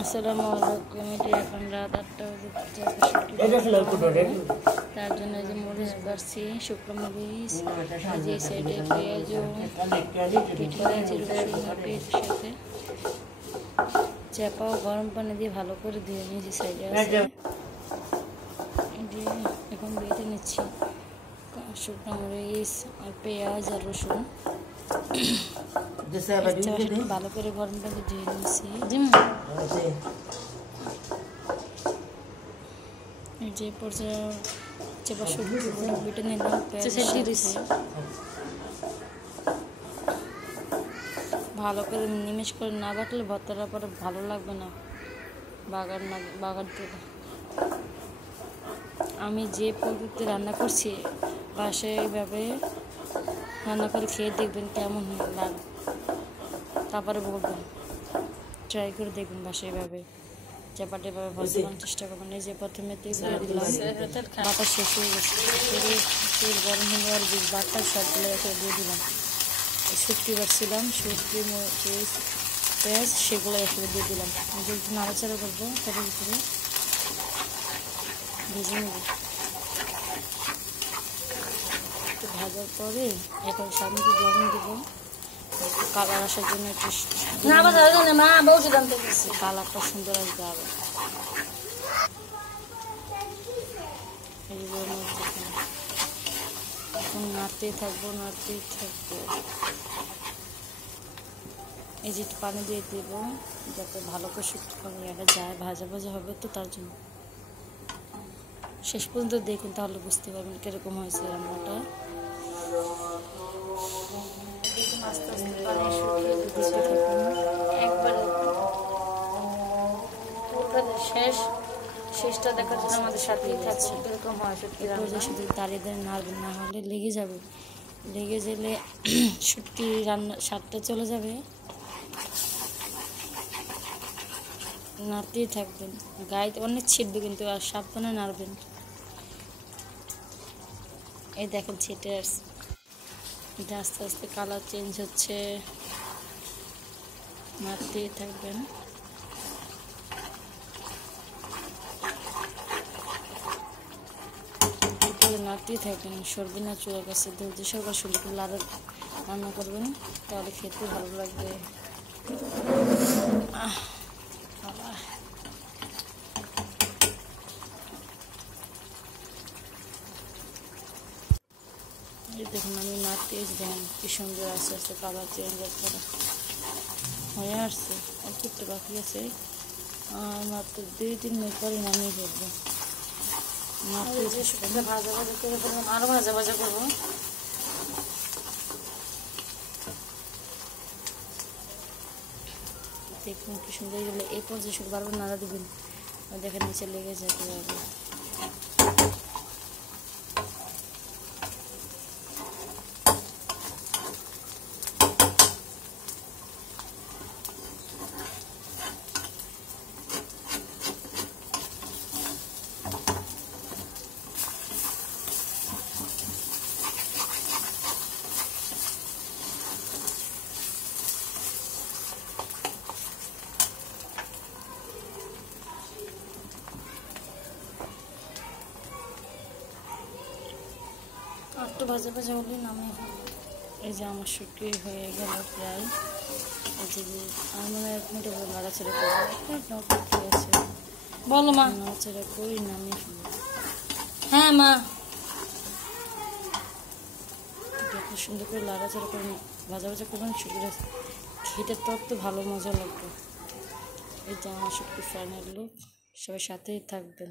আসসালামু আলাইকুম। এটি এখন রাত 8টা বাজে। তার জন্য যে মরিচ বাড়ছি, শুকনো মরিচ, যে সাইডে পেঁয়াজও কেটে নিয়েছি রসুন আর পেঁয়াজের সাথে চাপাও গরম পানি দিয়ে ভালো করে ধুয়ে নিয়েছি। সাইডে আছে যে এখন বেটে নিচ্ছি শুকনো মরিচ আর পেঁয়াজ আর রসুন। ভালো করে গরম পানি ধুয়ে নিচ্ছি। যে পর্যায়ে চেপা সবজি বেটে নিলাম, ভালো করে নিমেষ করে না বাটলে ভর্তাটা পরে ভালো লাগবে না। বাগার দেবে। আমি যে পদ্ধতিতে রান্না করছি বাসায় এইভাবে রান্না করে খেয়ে দেখবেন কেমন লাগে, তারপরে বলবেন। ট্রাই করে দেখবেন বাসায় এইভাবে চাপাটি এভাবে ভাজতে চেষ্টা করবেন। এই যে প্রথমে তেল দিয়ে দিলাম, বাটা শেষ হয়ে গেছে, তেল গরম হয়ে আর বাটা সবগুলো দিয়ে দিলাম। শুটকি বাড়ছিলাম, শুটকি মরিচ পেঁয়াজ সেগুলো একসাথে দিয়ে দিলাম। একটু নাড়াচাড়া করবো, তার ভিতরে ভেজে নেব। একটু ভাজার পরে এখন সামনে লবণ দেবো, কালার আসার জন্য একটু কালারটা সুন্দর আসবে। আরো এখন নাড়তেই থাকবো। এই যে একটু পানি দিয়ে দেবো যাতে ভালো করে শুকনো যায়, ভাজা হবে তো, তার জন্য শেষ পর্যন্ত দেখুন, তাহলে বুঝতে পারবেন কিরকম হয়েছে রান্নাটা। আস্তে আস্তে পানি শুকিয়ে দিতে থাকুন, একবারে শেষটা দেখার জন্য আমাদের সাথেই থাকছে। এরকম হয় শুধু দাঁড়িয়ে নাড়বেন, না হলে লেগে যাবে। লেগে গেলে শুটকি রান্না স্বাদটা চলে যাবে। নাড়তেই থাকবেন, গায়ে অনেক ছিটবে কিন্তু, আর সাবধানে নাড়বেন। এই দেখেন ছিটে আসছে, আস্তে আস্তে কালার চেঞ্জ হচ্ছে, নাড়তেই থাকবেন। নাড়তেই থাকবেন, সরবে না চুলার কাছে। ধৈর্য সহকারে শুধু লাড়া রান্না করবেন, তাহলে খেতে ভালো লাগবে। দেখুন আমি নাড়তে দেন কি সুন্দর আস্তে আস্তে কালার চেঞ্জ হয়ে আসছে। আর একটু বাকি আছে, মাত্র 2-3 মিনিট পরে নামিয়ে ফেলবো। ভাজা করে ফেললাম, আরো ভাজা করবো। দেখুন কি সুন্দর গেলে এই পর্যায়ে শুধু বারবার নাড়া দেবেন, দেখেন নিচে লেগে যেতে হবে। একটু ভাজা হলে নামিয়ে ফেলবো। এই যে আমার শুটকি হয়ে গেল প্রায়। এই যে আর মনে হয় 1 মিনিট নাড়াচাড়া করবো। ঠিক আছে, বলো মা। নাড়াচাড়া করি নামিয়ে ফেলবো। হ্যাঁ মা, যত সুন্দর করে নাড়াচাড়া করে ভাজা করবেন, শুটকিটা খেতে তো ভালো মজা লাগবে। এই যে আমার শুটকি ফাইনাল লুক। সবাই সাথেই থাকবেন।